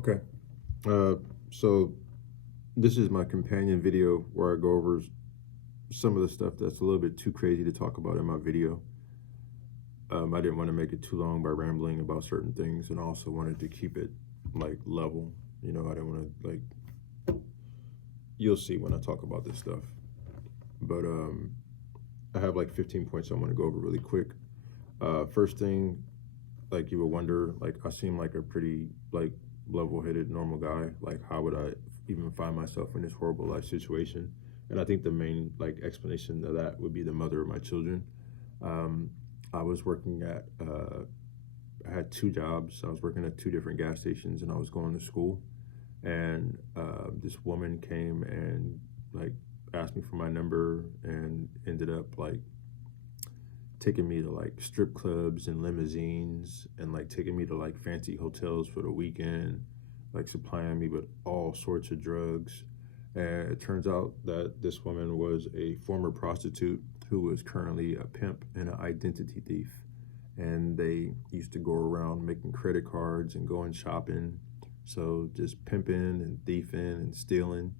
Okay. Uh, so this is my companion video where I go over some of the stuff that's a little bit too crazy to talk about in my video. I didn't want to make it too long by rambling about certain things, and also wanted to keep it like level. I didn't want to like. You'll see when I talk about this stuff. But I have like 15 points I want to go over really quick. First thing, like you would wonder, like I seem like a pretty like level-headed normal guy. Like how would I even find myself in this horrible life situation? And I think the main like explanation of that would be the mother of my children. um, I was working at I had two jobs. I was working at two different gas stations, and I was going to school. And this woman came and like asked me for my number, and ended up like taking me to like strip clubs and limousines, and like taking me to like fancy hotels for the weekend, like supplying me with all sorts of drugs. And it turns out that this woman was a former prostitute who was currently a pimp and an identity thief. And they used to go around making credit cards and going shopping. So just pimping and thieving and stealing.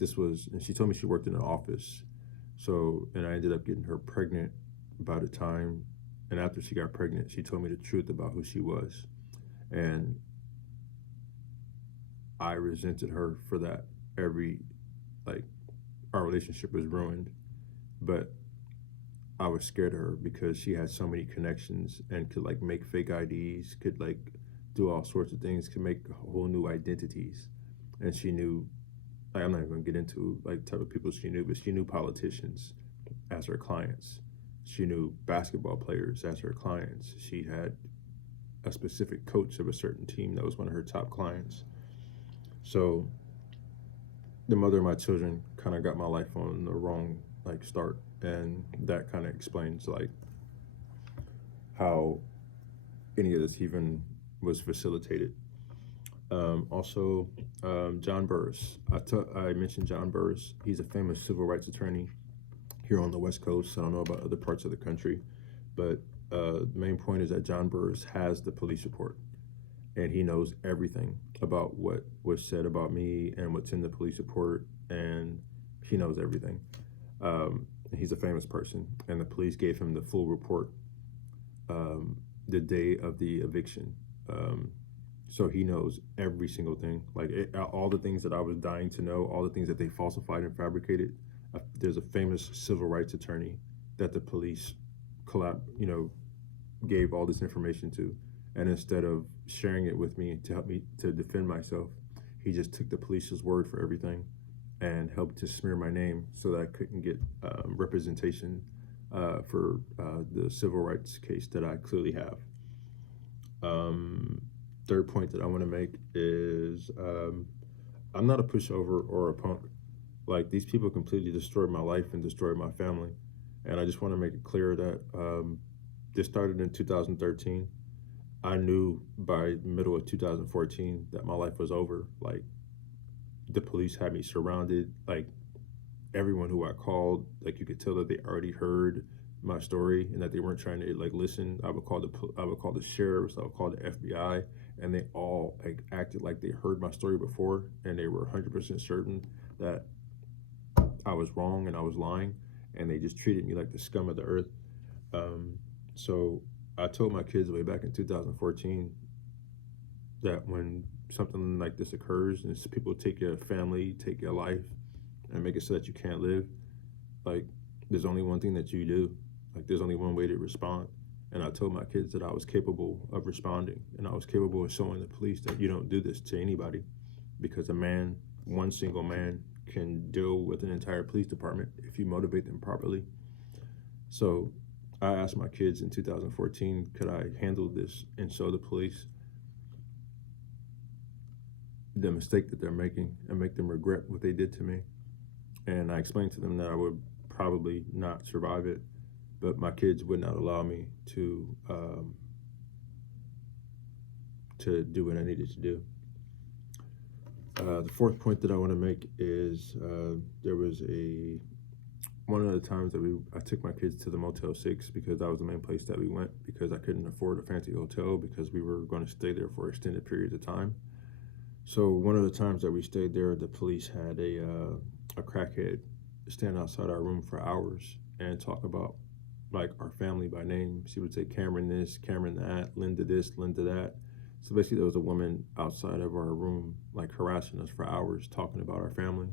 And she told me she worked in an office. So, and I ended up getting her pregnant by the time, and after she got pregnant, she told me the truth about who she was. And I resented her for that. Like, our relationship was ruined, but I was scared of her because she had so many connections and could like make fake IDs, could like do all sorts of things, could make whole new identities. And she knew, like, I'm not even gonna get into like type of people she knew, but she knew politicians as her clients. She knew basketball players as her clients. She had a specific coach of a certain team that was one of her top clients. So the mother of my children kind of got my life on the wrong like start, and that kind of explains like how any of this even was facilitated. John Burris. I mentioned John Burris. He's a famous civil rights attorney here on the West Coast. I don't know about other parts of the country, but the main point is that John Burris has the police report, and he knows everything about what was said about me and what's in the police report, and he knows everything. He's a famous person, and the police gave him the full report the day of the eviction. So he knows every single thing, all the things that I was dying to know, all the things that they falsified and fabricated. There's a famous civil rights attorney that the police gave all this information to, and instead of sharing it with me to help me to defend myself, he just took the police's word for everything and helped to smear my name so that I couldn't get representation for the civil rights case that I clearly have. Third point that I want to make is I'm not a pushover or a punk. Like, these people completely destroyed my life and destroyed my family. And I just want to make it clear that this started in 2013. I knew by middle of 2014 that my life was over. Like, the police had me surrounded. Like, everyone who I called, like, you could tell that they already heard my story and that they weren't trying to like listen. I would call the sheriffs, I would call the FBI, and they all like acted like they heard my story before, and they were 100% certain that I was wrong and I was lying, and they just treated me like the scum of the earth. So I told my kids way back in 2014 that when something like this occurs and people take your family, take your life, and make it so that you can't live, like, there's only one thing that you do. Like, there's only one way to respond. And I told my kids that I was capable of responding, and I was capable of showing the police that you don't do this to anybody, because one single man can deal with an entire police department if you motivate them properly. So I asked my kids in 2014, could I handle this and show the police the mistake that they're making and make them regret what they did to me? And I explained to them that I would probably not survive it, but my kids would not allow me to do what I needed to do. The fourth point that I want to make is there was one of the times that I took my kids to the Motel 6 because that was the main place that we went, because I couldn't afford a fancy hotel because we were going to stay there for extended periods of time. So one of the times that we stayed there, the police had a crackhead stand outside our room for hours and talk about like our family by name. She would say Cameron this, Cameron that, Linda this, Linda that. So basically, there was a woman outside of our room like harassing us for hours, talking about our family.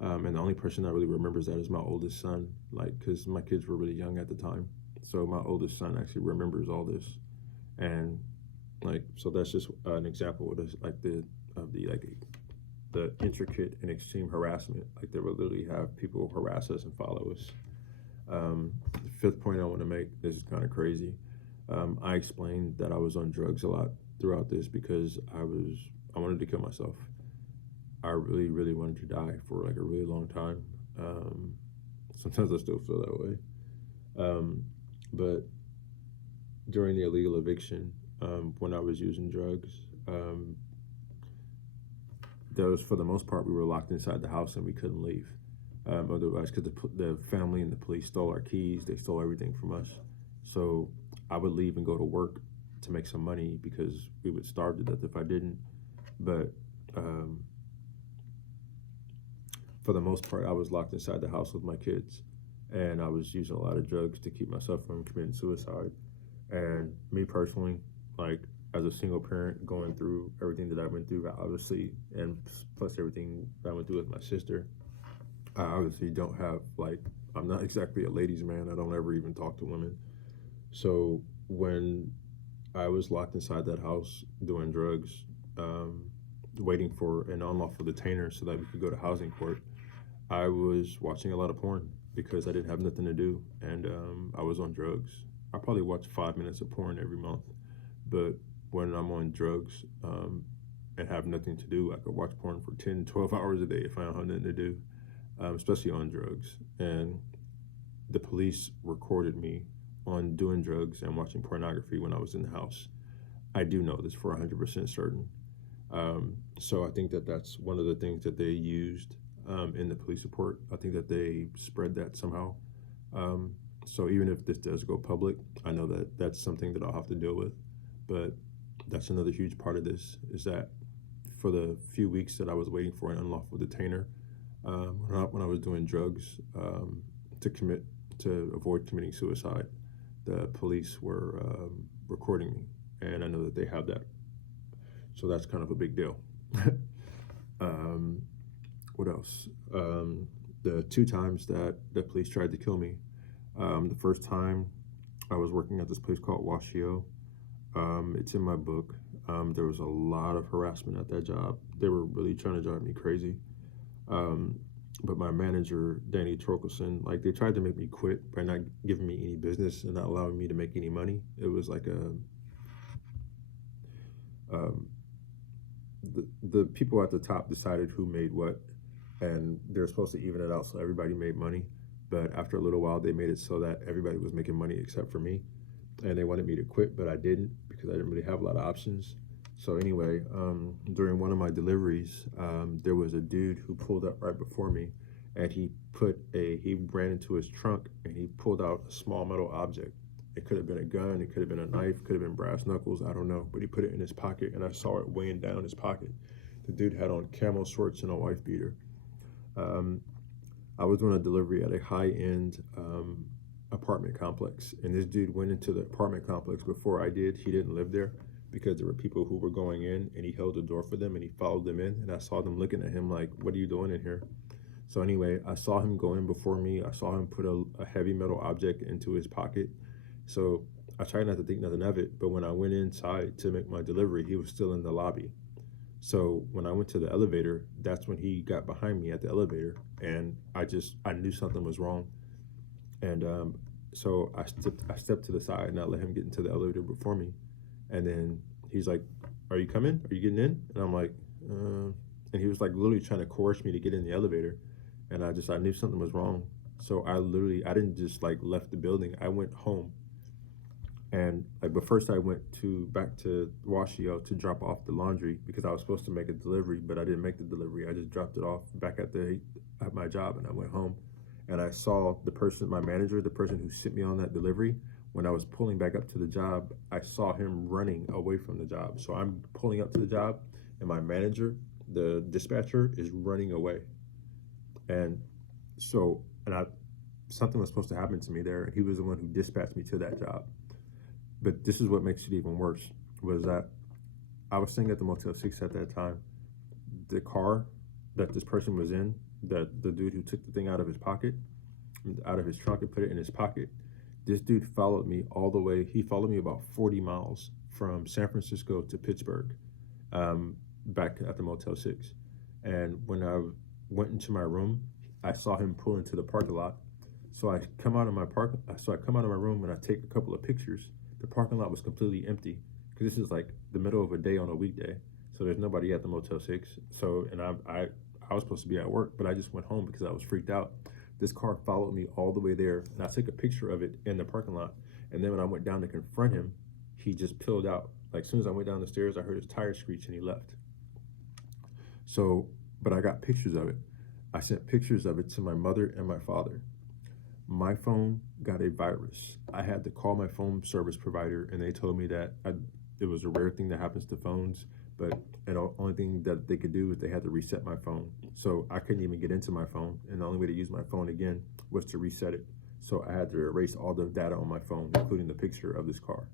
And the only person that really remembers that is my oldest son, like because my kids were really young at the time. So my oldest son actually remembers all this, and like so that's just an example of this, like the intricate and extreme harassment. Like they will literally have people harass us and follow us. The fifth point I want to make, this is kind of crazy. I explained that I was on drugs a lot throughout this because I wanted to kill myself. I really, really wanted to die for like a really long time. Sometimes I still feel that way. But during the illegal eviction, when I was using drugs, there was, for the most part, we were locked inside the house and we couldn't leave. Otherwise, because the family and the police stole our keys, they stole everything from us. So I would leave and go to work to make some money because we would starve to death if I didn't. But for the most part, I was locked inside the house with my kids, and I was using a lot of drugs to keep myself from committing suicide. And me personally, like as a single parent going through everything that I went through, obviously, and plus everything that I went through with my sister, I obviously don't have, like, I'm not exactly a ladies' man. I don't ever even talk to women. So when I was locked inside that house doing drugs, waiting for an unlawful detainer so that we could go to housing court, I was watching a lot of porn because I didn't have nothing to do, and I was on drugs. I probably watch 5 minutes of porn every month, but when I'm on drugs and have nothing to do, I could watch porn for 10, 12 hours a day if I don't have nothing to do, especially on drugs. And the police recorded me on doing drugs and watching pornography when I was in the house. I do know this for 100% certain. So I think that that's one of the things that they used in the police report. I think that they spread that somehow. So even if this does go public, I know that that's something that I'll have to deal with. But that's another huge part of this, is that for the few weeks that I was waiting for an unlawful detainer, when I was doing drugs to avoid committing suicide, the police were recording me, and I know that they have that. So that's kind of a big deal. What else? The two times that the police tried to kill me. The first time I was working at this place called Washio. It's in my book. There was a lot of harassment at that job. They were really trying to drive me crazy. But my manager, Danny Torkelson, like they tried to make me quit by not giving me any business and not allowing me to make any money. It was like the people at the top decided who made what, and they're supposed to even it out so everybody made money. But after a little while, they made it so that everybody was making money except for me. And they wanted me to quit, but I didn't because I didn't really have a lot of options. So anyway, during one of my deliveries, there was a dude who pulled up right before me, and he ran into his trunk and he pulled out a small metal object. It could have been a gun, it could have been a knife, could have been brass knuckles, I don't know. But he put it in his pocket, and I saw it weighing down his pocket. The dude had on camo shorts and a wife beater. I was doing a delivery at a high-end apartment complex, and this dude went into the apartment complex before I did. He didn't live there because there were people who were going in, and he held the door for them and he followed them in, and I saw them looking at him like, what are you doing in here? So anyway, I saw him go in before me. I saw him put a heavy metal object into his pocket. So I tried not to think nothing of it, but when I went inside to make my delivery, he was still in the lobby. So when I went to the elevator, that's when he got behind me at the elevator, and I knew something was wrong. And so I stepped to the side and I let him get into the elevator before me. And then he's like, are you coming? Are you getting in? And I'm like, and he was like literally trying to coerce me to get in the elevator. And I knew something was wrong. So I didn't just like left the building. I went home. And like, but first I went back to Washio to drop off the laundry because I was supposed to make a delivery, but I didn't make the delivery. I just dropped it off back at my job, and I went home. And I saw my manager, the person who sent me on that delivery, when I was pulling back up to the job, I saw him running away from the job. So I'm pulling up to the job, and my manager, the dispatcher, is running away. And so, and I, something was supposed to happen to me there, and he was the one who dispatched me to that job. But this is what makes it even worse, was that I was staying at the Motel 6 at that time. The car that this person was in, that the dude who took the thing out of his pocket, out of his trunk and put it in his pocket, this dude followed me all the way. He followed me about 40 miles from San Francisco to Pittsburgh, back at the Motel 6. And when I went into my room, I saw him pull into the parking lot. So I come out of my room and I take a couple of pictures. The parking lot was completely empty because this is like the middle of a day on a weekday. So there's nobody at the Motel 6. So, and I was supposed to be at work, but I just went home because I was freaked out. This car followed me all the way there, and I took a picture of it in the parking lot. And then when I went down to confront him, he just peeled out. Like, as soon as I went down the stairs, I heard his tire screech and he left. So, but I got pictures of it. I sent pictures of it to my mother and my father. My phone got a virus. I had to call my phone service provider, and they told me that it was a rare thing that happens to phones, but the only thing that they could do is they had to reset my phone. So I couldn't even get into my phone, and the only way to use my phone again was to reset it. So I had to erase all the data on my phone, including the picture of this car.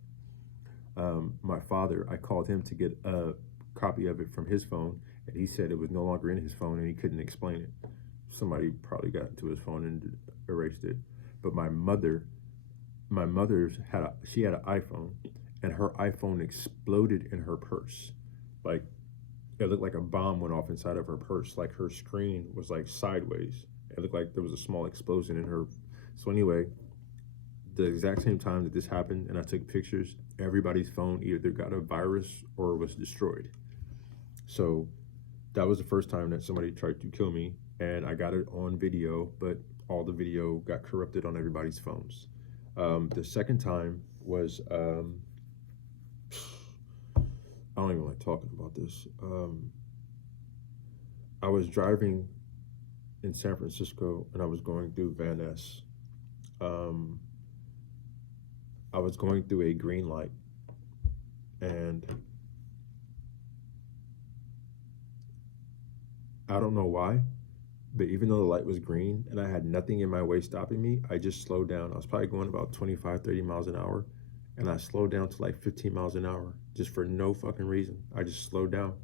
My father, I called him to get a copy of it from his phone, and he said it was no longer in his phone and he couldn't explain it. Somebody probably got into his phone and erased it. But my mother's she had an iPhone, and her iPhone exploded in her purse. Like, it looked like a bomb went off inside of her purse. Like, her screen was like sideways. It looked like there was a small explosion in her. So anyway, the exact same time that this happened and I took pictures, everybody's phone either got a virus or was destroyed. So that was the first time that somebody tried to kill me, and I got it on video, but all the video got corrupted on everybody's phones. The second time was, I don't even like talking about this. I was driving in San Francisco and I was going through Van Ness. I was going through a green light, and I don't know why, but even though the light was green and I had nothing in my way stopping me, I just slowed down. I was probably going about 25, 30 miles an hour, and I slowed down to like 15 miles an hour just for no fucking reason. I just slowed down,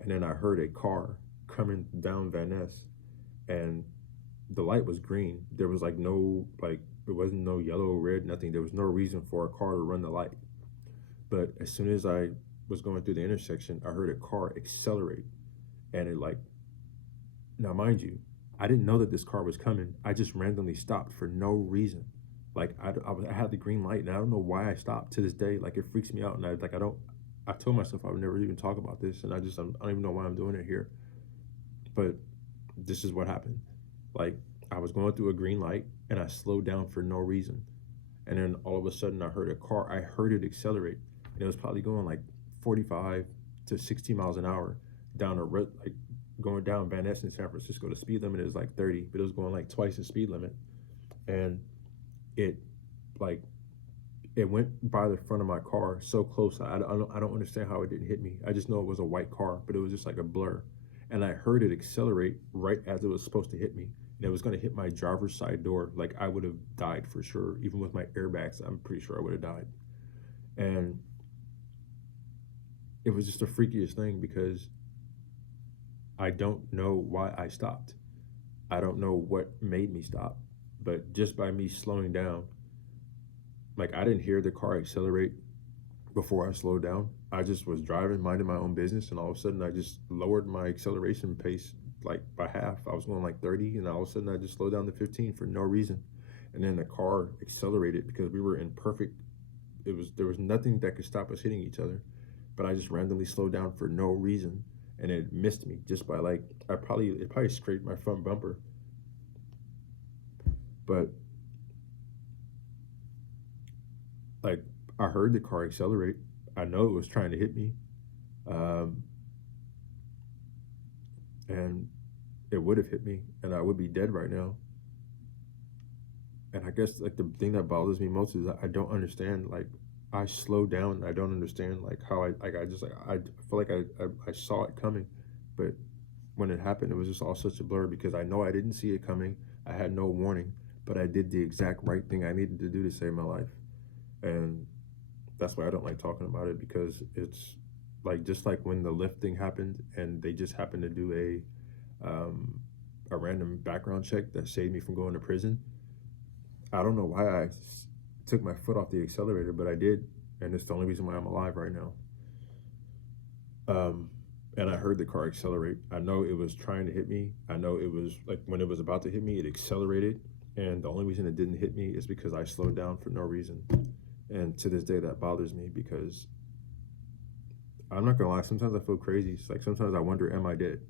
and then I heard a car coming down Van Ness, and the light was green. There was like no, like, it wasn't no yellow, red, nothing. There was no reason for a car to run the light. But as soon as I was going through the intersection, I heard a car accelerate, and it like, now mind you, I didn't know that this car was coming. I just randomly stopped for no reason. Like, I had the green light, and I don't know why I stopped to this day. Like, it freaks me out, and I told myself I would never even talk about this, and I don't even know why I'm doing it here. But this is what happened. Like, I was going through a green light, and I slowed down for no reason. And then all of a sudden, I heard a car. I heard it accelerate, and it was probably going like 45 to 60 miles an hour down a road, like going down Van Ness in San Francisco. The speed limit is like 30, but it was going like twice the speed limit. And it went by the front of my car so close. I don't understand how it didn't hit me. I just know it was a white car, but it was just like a blur. And I heard it accelerate right as it was supposed to hit me. And it was going to hit my driver's side door. Like, I would have died for sure. Even with my airbags, I'm pretty sure I would have died. And it was just the freakiest thing, because I don't know why I stopped. I don't know what made me stop. But just by me slowing down, like, I didn't hear the car accelerate before I slowed down. I just was driving, minding my own business, and all of a sudden I just lowered my acceleration pace like by half. I was going like 30, and all of a sudden I just slowed down to 15 for no reason. And then the car accelerated because we were in perfect, there was nothing that could stop us hitting each other. But I just randomly slowed down for no reason, and it missed me just by like, it probably scraped my front bumper. But like, I heard the car accelerate. I know it was trying to hit me. And it would have hit me, and I would be dead right now. And I guess like the thing that bothers me most is I don't understand, like, I slowed down. I don't understand like how I just like I feel like I saw it coming, but when it happened, it was just all such a blur because I know I didn't see it coming. I had no warning, but I did the exact right thing I needed to do to save my life, and that's why I don't like talking about it because it's like just like when the Lyft thing happened and they just happened to do a random background check that saved me from going to prison. I don't know why took my foot off the accelerator, but I did, and it's the only reason why I'm alive right now. Um, and I heard the car accelerate. I know it was trying to hit me. I know it was like when it was about to hit me, it accelerated. And the only reason it didn't hit me is because I slowed down for no reason. And to this day, that bothers me because I'm not gonna lie. Sometimes I feel crazy. It's like sometimes I wonder, am I dead?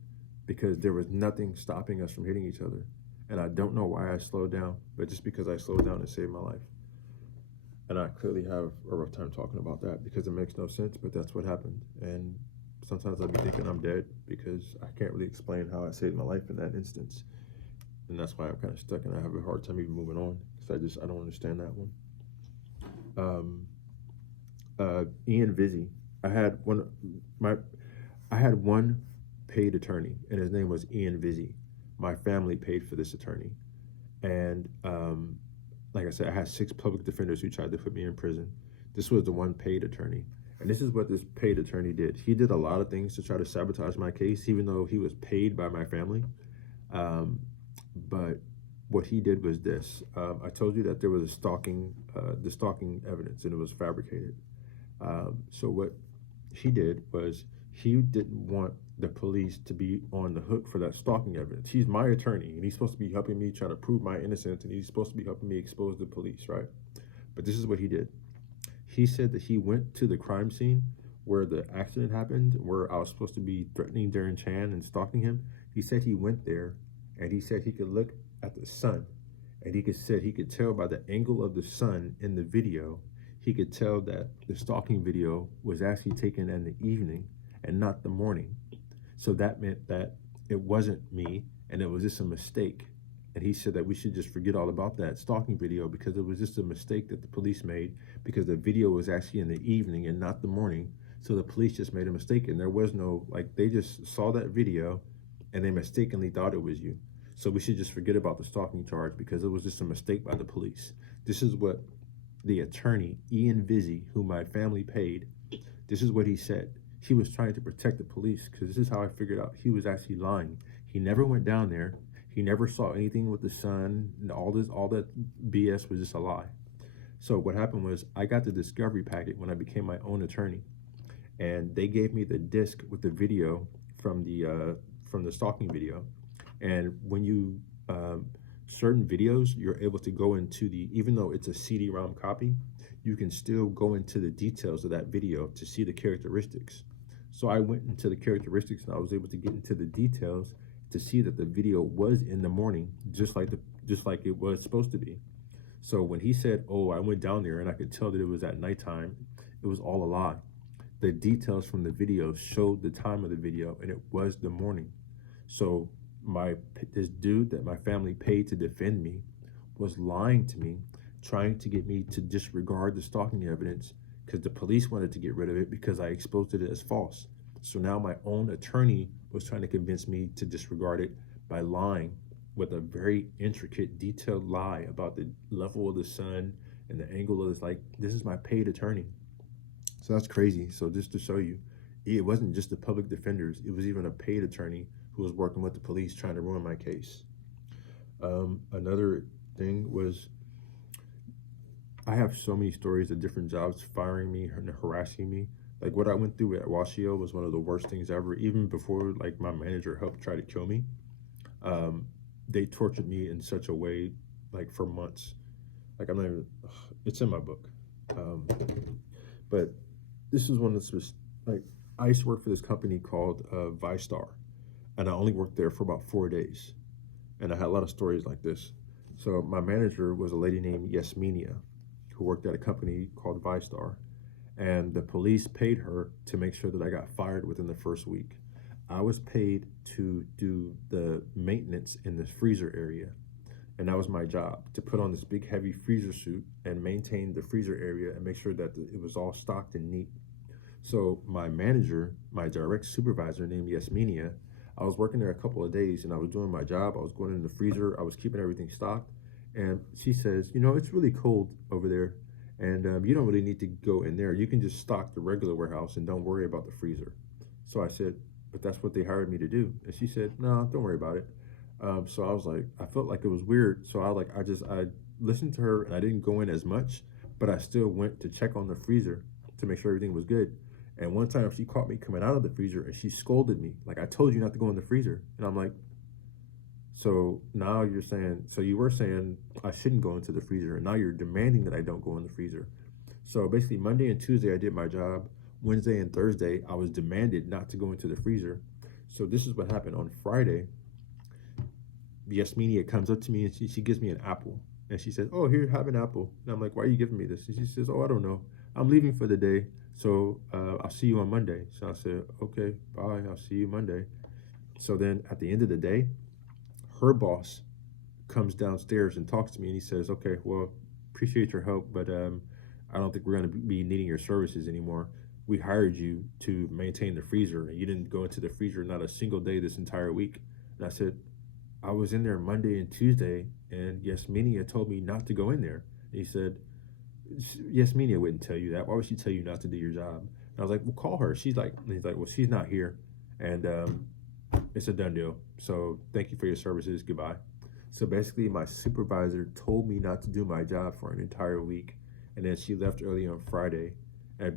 Because there was nothing stopping us from hitting each other. And I don't know why I slowed down, but just because I slowed down and saved my life. And I clearly have a rough time talking about that because it makes no sense, but that's what happened. And sometimes I'll be thinking I'm dead because I can't really explain how I saved my life in that instance. And that's why I'm kind of stuck and I have a hard time even moving on because I don't understand that one. Um, Ian Vizzy. I had one my I had one paid attorney and his name was Ian Vizzy. My family paid for this attorney. And like I said, I had 6 public defenders who tried to put me in prison. This was the one paid attorney. And this is what this paid attorney did. He did a lot of things to try to sabotage my case, even though he was paid by my family. Um, but what he did was this. I told you that there was the stalking evidence, and it was fabricated. So what he did was he didn't want the police to be on the hook for that stalking evidence. He's my attorney, and he's supposed to be helping me try to prove my innocence, and he's supposed to be helping me expose the police, right? But this is what he did. He said that he went to the crime scene where the accident happened, where I was supposed to be threatening Darren Chan and stalking him. He said he went there, and he said he could look at the sun, and he could tell by the angle of the sun in the video. He could tell that the stalking video was actually taken in the evening and not the morning. So that meant that it wasn't me and it was just a mistake. And he said that we should just forget all about that stalking video because it was just a mistake that the police made because the video was actually in the evening and not the morning. So the police just made a mistake and there was no, like, they just saw that video and they mistakenly thought it was you. So we should just forget about the stalking charge because it was just a mistake by the police. This is what the attorney, Ian Vizzy, who my family paid, this is what he said. He was trying to protect the police because this is how I figured out he was actually lying. He never went down there. He never saw anything with the sun. And all that BS was just a lie. So what happened was I got the discovery packet when I became my own attorney, and they gave me the disc with the video from the stalking video. And when you certain videos, you're able to go into even though it's a CD-ROM copy, you can still go into the details of that video to see the characteristics. So I went into the characteristics and I was able to get into the details to see that the video was in the morning, just like it was supposed to be. So when he said, "Oh, I went down there and I could tell that it was at nighttime," it was all a lie. The details from the video showed the time of the video, and it was the morning. So this dude that my family paid to defend me was lying to me, trying to get me to disregard the stalking evidence because the police wanted to get rid of it because I exposed it as false. So now my own attorney was trying to convince me to disregard it by lying with a very intricate, detailed lie about the level of the sun and the angle of this. Like, this is my paid attorney. So that's crazy. So just to show you, it wasn't just the public defenders. It was even a paid attorney who was working with the police trying to ruin my case. Another thing was I have so many stories of different jobs firing me and harassing me. Like what I went through at Washio was one of the worst things ever. Even before like my manager helped try to kill me, they tortured me in such a way, like for months. Like I'm not even. It's in my book, but this is one that's like I used to work for this company called ViStar, and I only worked there for about 4 days, and I had a lot of stories like this. So my manager was a lady named Yasminia, who worked at a company called ViStar, and the police paid her to make sure that I got fired within the first week. I was paid to do the maintenance in the freezer area, And that was my job, to put on this big heavy freezer suit and maintain the freezer area and make sure that it was all stocked and neat. So my manager, my direct supervisor named Yasminia, I was working there a couple of days and I was doing my job. I was going in the freezer. I was keeping everything stocked. And she says, you know, it's really cold over there and you don't really need to go in there. You can just stock the regular warehouse and don't worry about the freezer. So I said, but that's what they hired me to do. And she said, no, don't worry about it. So I was like, I felt like it was weird. So I listened to her and I didn't go in as much, but I still went to check on the freezer to make sure everything was good. And one time she caught me coming out of the freezer and she scolded me, like, I told you not to go in the freezer. And I'm like, so now you're saying, so you were saying I shouldn't go into the freezer, and now you're demanding that I don't go in the freezer. So basically, Monday and Tuesday, I did my job. Wednesday and Thursday, I was demanded not to go into the freezer. So this is what happened on Friday. Yasminia comes up to me and she gives me an apple. And she says, oh, here, have an apple. And I'm like, why are you giving me this? And she says, oh, I don't know. I'm leaving for the day. So I'll see you on Monday. So I said, okay, bye. I'll see you Monday. So then at the end of the day, her boss comes downstairs and talks to me and he says, okay, well, appreciate your help, but I don't think we're going to be needing your services anymore. We hired you to maintain the freezer and you didn't go into the freezer not a single day this entire week. And I said, I was in there Monday and Tuesday and Yasminia told me not to go in there. And he said, Yasminia wouldn't tell you that. Why would she tell you not to do your job? And I was like, well, call her. She's like, and he's like, well, she's not here. And it's a done deal. So thank you for your services. Goodbye. So basically, my supervisor told me not to do my job for an entire week. And then she left early on Friday. And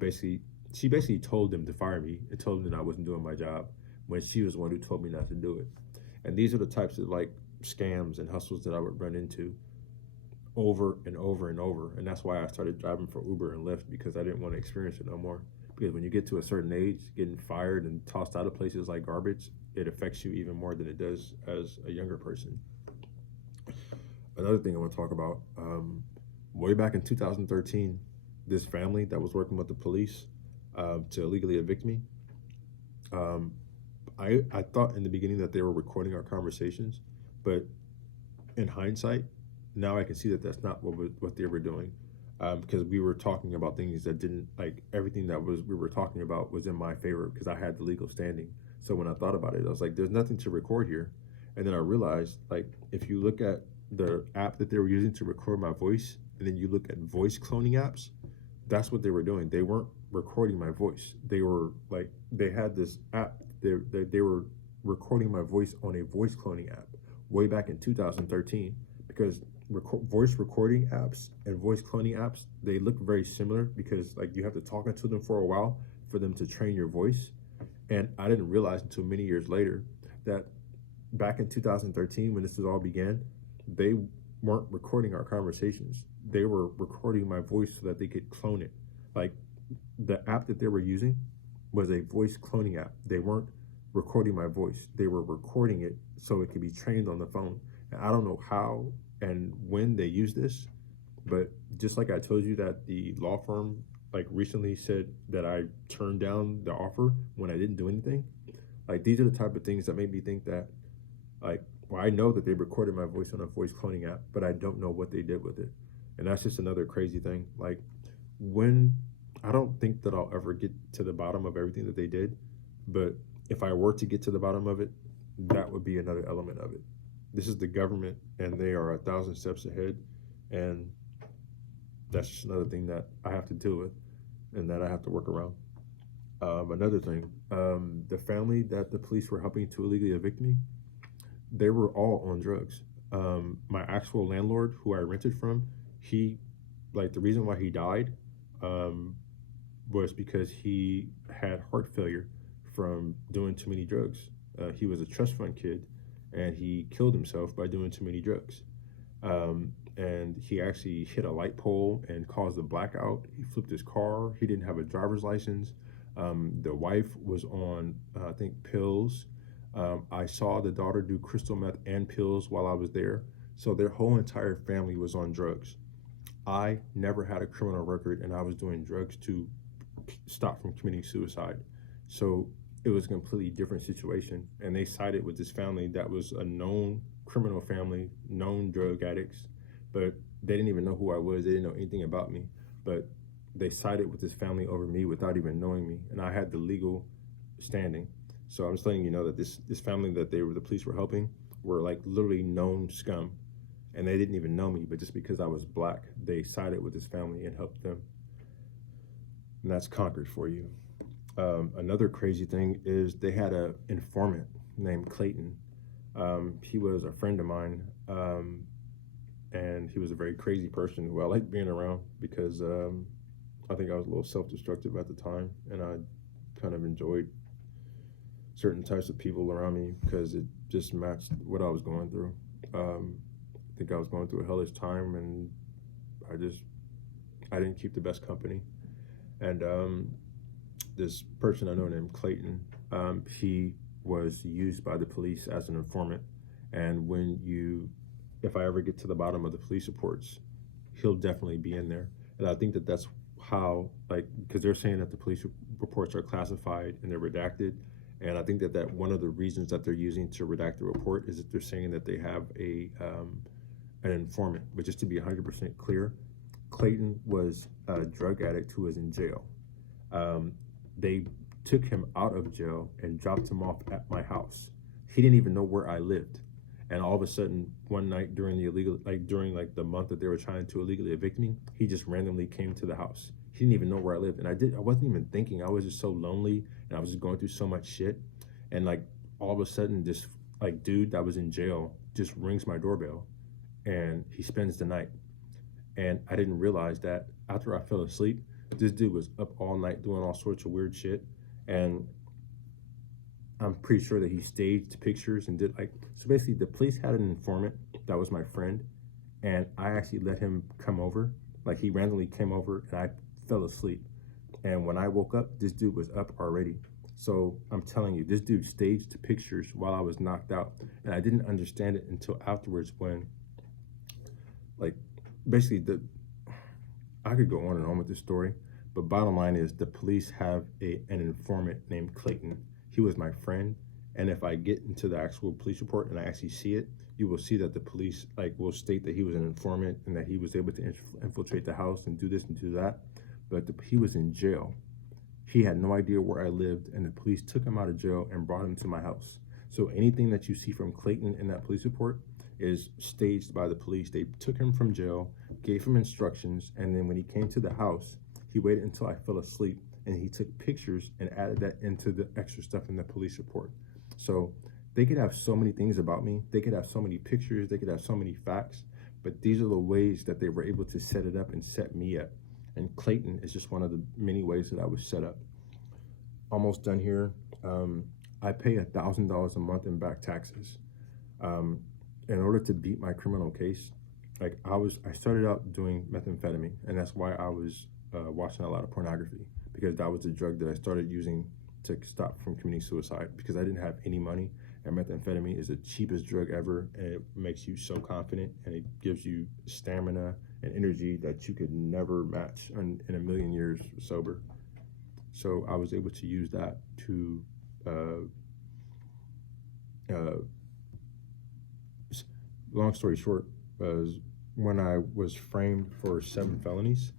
she basically told them to fire me and told them that I wasn't doing my job when she was the one who told me not to do it. And these are the types of like scams and hustles that I would run into over and over and over. And that's why I started driving for Uber and Lyft, because I didn't want to experience it no more. Because when you get to a certain age, getting fired and tossed out of places like garbage, it affects you even more than it does as a younger person. Another thing I want to talk about, way back in 2013, this family that was working with the police to illegally evict me, I thought in the beginning that they were recording our conversations, but in hindsight, now I can see that that's not what they were doing, because we were talking about things that didn't, like, everything that we were talking about was in my favor because I had the legal standing. So when I thought about it, I was like, there's nothing to record here. And then I realized, like, if you look at the app that they were using to record my voice, and then you look at voice cloning apps, that's what they were doing. They weren't recording my voice. They were like, they had this app, they were recording my voice on a voice cloning app way back in 2013, because voice recording apps and voice cloning apps, they look very similar, because like you have to talk into them for a while for them to train your voice. And I didn't realize until many years later that back in 2013, when this all began, they weren't recording our conversations. They were recording my voice so that they could clone it. Like, the app that they were using was a voice cloning app. They weren't recording my voice. They were recording it so it could be trained on the phone. And I don't know how and when they use this, but just like I told you that the law firm like recently said that I turned down the offer when I didn't do anything, like these are the type of things that made me think that, like, well, I know that they recorded my voice on a voice cloning app, but I don't know what they did with it. And that's just another crazy thing. Like, when I don't think that I'll ever get to the bottom of everything that they did, but if I were to get to the bottom of it, that would be another element of it. This is the government, and they are 1,000 steps ahead, and that's just another thing that I have to deal with and that I have to work around. Another thing, the family that the police were helping to illegally evict me, they were all on drugs. My actual landlord, who I rented from, he, like, the reason why he died was because he had heart failure from doing too many drugs. He was a trust fund kid, and he killed himself by doing too many drugs. And he actually hit a light pole and caused a blackout. He flipped his car. He didn't have a driver's license. The wife was on, I think, pills. I saw the daughter do crystal meth and pills while I was there. So their whole entire family was on drugs. I never had a criminal record, and I was doing drugs to stop from committing suicide. So it was a completely different situation. And they sided with this family that was a known criminal family, known drug addicts, but they didn't even know who I was. They didn't know anything about me, but they sided with this family over me without even knowing me, and I had the legal standing. So I'm just letting you know that this family that the police were helping were like literally known scum, and they didn't even know me. But just because I was black, they sided with this family and helped them, and that's Concord for you. Another crazy thing is they had an informant named Clayton. He was a friend of mine, and he was a very crazy person who I liked being around because I think I was a little self-destructive at the time, and I kind of enjoyed certain types of people around me because it just matched what I was going through. I think I was going through a hellish time, and I didn't keep the best company. And this person I know named Clayton, he was used by the police as an informant. And if I ever get to the bottom of the police reports, he'll definitely be in there. And I think that that's how, like, because they're saying that the police reports are classified and they're redacted. And I think that one of the reasons that they're using to redact the report is that they're saying that they have an informant. But just to be 100% clear, Clayton was a drug addict who was in jail. They took him out of jail and dropped him off at my house. He didn't even know where I lived. And all of a sudden, one night during the month that they were trying to illegally evict me, he just randomly came to the house. He didn't even know where I lived. And I wasn't even thinking. I was just so lonely, and I was just going through so much shit. And like all of a sudden, this like dude that was in jail just rings my doorbell, and he spends the night. And I didn't realize that after I fell asleep, this dude was up all night doing all sorts of weird shit. And I'm pretty sure that he staged pictures and did so basically the police had an informant that was my friend, and I actually let him come over. Like, he randomly came over and I fell asleep. And when I woke up, this dude was up already. So I'm telling you, this dude staged pictures while I was knocked out. And I didn't understand it until afterwards when, like, basically I could go on and on with this story, but bottom line is the police have an informant named Clayton. He was my friend, and if I get into the actual police report and I actually see it, you will see that the police will state that he was an informant and that he was able to infiltrate the house and do this and do that, but he was in jail. He had no idea where I lived, and the police took him out of jail and brought him to my house. So anything that you see from Clayton in that police report is staged by the police. They took him from jail, gave him instructions, and then when he came to the house, he waited until I fell asleep, and he took pictures and added that into the extra stuff in the police report. So they could have so many things about me. They could have so many pictures. They could have so many facts. But these are the ways that they were able to set it up and set me up. And Clayton is just one of the many ways that I was set up. Almost done here. I pay $1,000 a month in back taxes. In order to beat my criminal case, I started out doing methamphetamine, and that's why I was watching a lot of pornography, because that was the drug that I started using to stop from committing suicide, because I didn't have any money. And methamphetamine is the cheapest drug ever, and it makes you so confident, and it gives you stamina and energy that you could never match in a million years sober. So I was able to use that to long story short, was when I was framed for 7 felonies,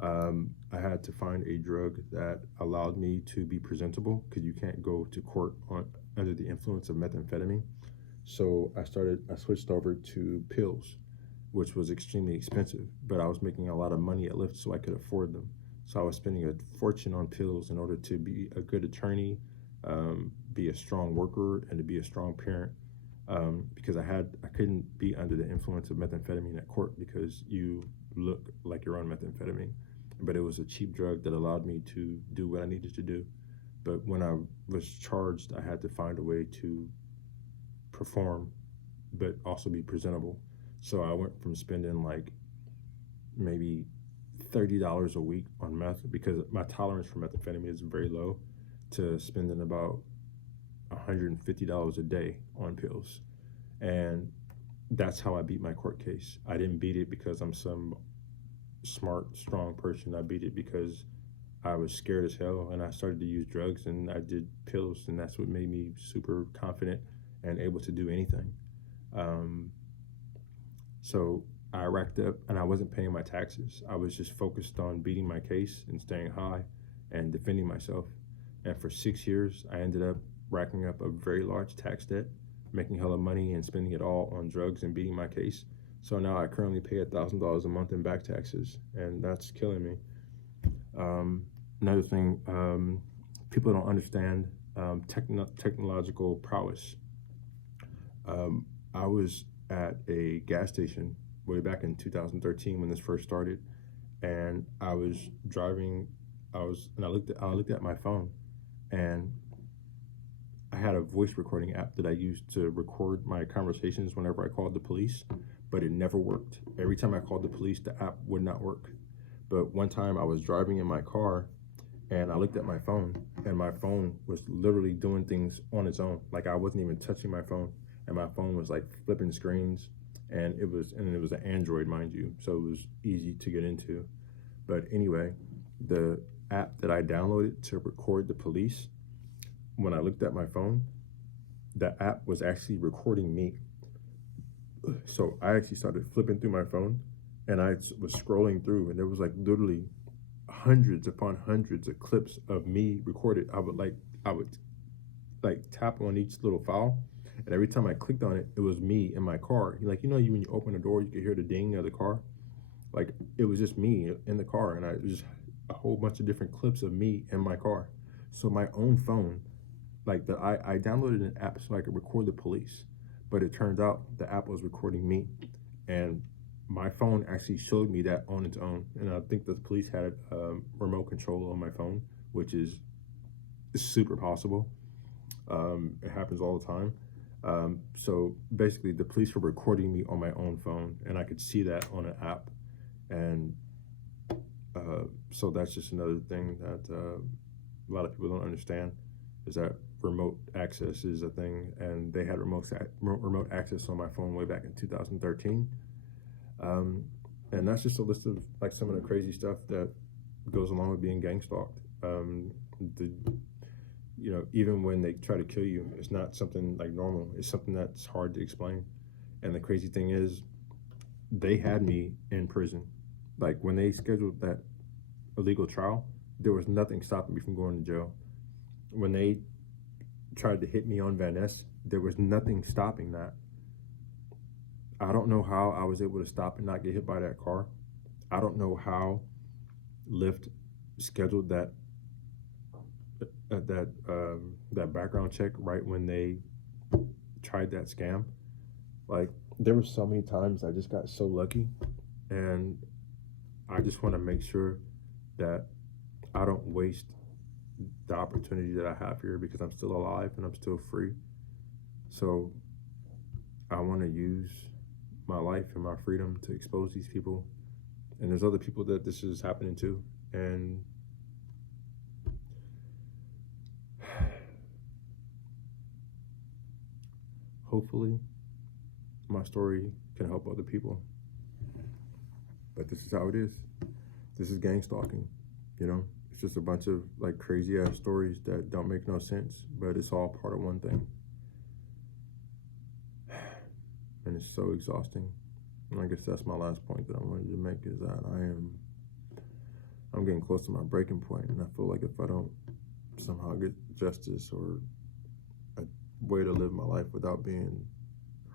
I had to find a drug that allowed me to be presentable, because you can't go to court under the influence of methamphetamine. So I switched over to pills, which was extremely expensive, but I was making a lot of money at Lyft, so I could afford them. So I was spending a fortune on pills in order to be a good attorney, be a strong worker, and to be a strong parent, because I couldn't be under the influence of methamphetamine at court because you look like you're on methamphetamine. But it was a cheap drug that allowed me to do what I needed to do. But when I was charged, I had to find a way to perform, but also be presentable. So I went from spending like maybe $30 a week on meth, because my tolerance for methamphetamine is very low, to spending about $150 a day on pills. And that's how I beat my court case. I didn't beat it because I'm some smart, strong person. I beat it because I was scared as hell, and I started to use drugs, and I did pills, and that's what made me super confident and able to do anything. Um, so I racked up, and I wasn't paying my taxes. I was just focused on beating my case and staying high and defending myself. And for 6 years, I ended up racking up a very large tax debt, making hella money and spending it all on drugs and beating my case. So now I currently pay $1,000 a month in back taxes, and that's killing me. Another thing, people don't understand technological prowess. I was at a gas station way back in 2013 when this first started, and I was driving. And I looked at my phone, and I had a voice recording app that I used to record my conversations whenever I called the police, but it never worked. Every time I called the police, the app would not work. But one time I was driving in my car, and I looked at my phone, and my phone was literally doing things on its own. Like I wasn't even touching my phone, and my phone was like flipping screens, and it was an Android, mind you, so it was easy to get into. But anyway, the app that I downloaded to record the police, when I looked at my phone, the app was actually recording me. So I actually started flipping through my phone, and I was scrolling through, and there was like literally hundreds upon hundreds of clips of me recorded. I would like tap on each little file, and every time I clicked on it, it was me in my car. Like, you know, when you open the door, you could hear the ding of the car. Like, it was just me in the car, and it was just a whole bunch of different clips of me in my car. So my own phone, I downloaded an app so I could record the police, but it turned out the app was recording me, and my phone actually showed me that on its own. And I think the police had remote control on my phone, which is super possible. It happens all the time. So basically, the police were recording me on my own phone, and I could see that on an app. And so that's just another thing that a lot of people don't understand, is that remote access is a thing, and they had remote access on my phone way back in 2013. And that's just a list of like some of the crazy stuff that goes along with being gang stalked. Even when they try to kill you, it's not something like normal. It's something that's hard to explain. And the crazy thing is, they had me in prison. Like, when they scheduled that illegal trial, there was nothing stopping me from going to jail. When they tried to hit me on Van Ness, there was nothing stopping that. I don't know how I was able to stop and not get hit by that car. I don't know how Lyft scheduled that background check right when they tried that scam. Like, there were so many times I just got so lucky, and I just want to make sure that I don't waste the opportunity that I have here, because I'm still alive and I'm still free. So I want to use my life and my freedom to expose these people. And there's other people that this is happening to. And hopefully my story can help other people. But this is how it is. This is gang stalking, It's just a bunch of like crazy ass stories that don't make no sense, but it's all part of one thing. And it's so exhausting. And I guess that's my last point that I wanted to make, is that I'm getting close to my breaking point, and I feel like if I don't somehow get justice or a way to live my life without being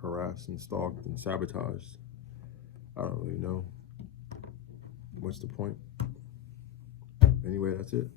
harassed and stalked and sabotaged, I don't really know what's the point. Anyway, that's it.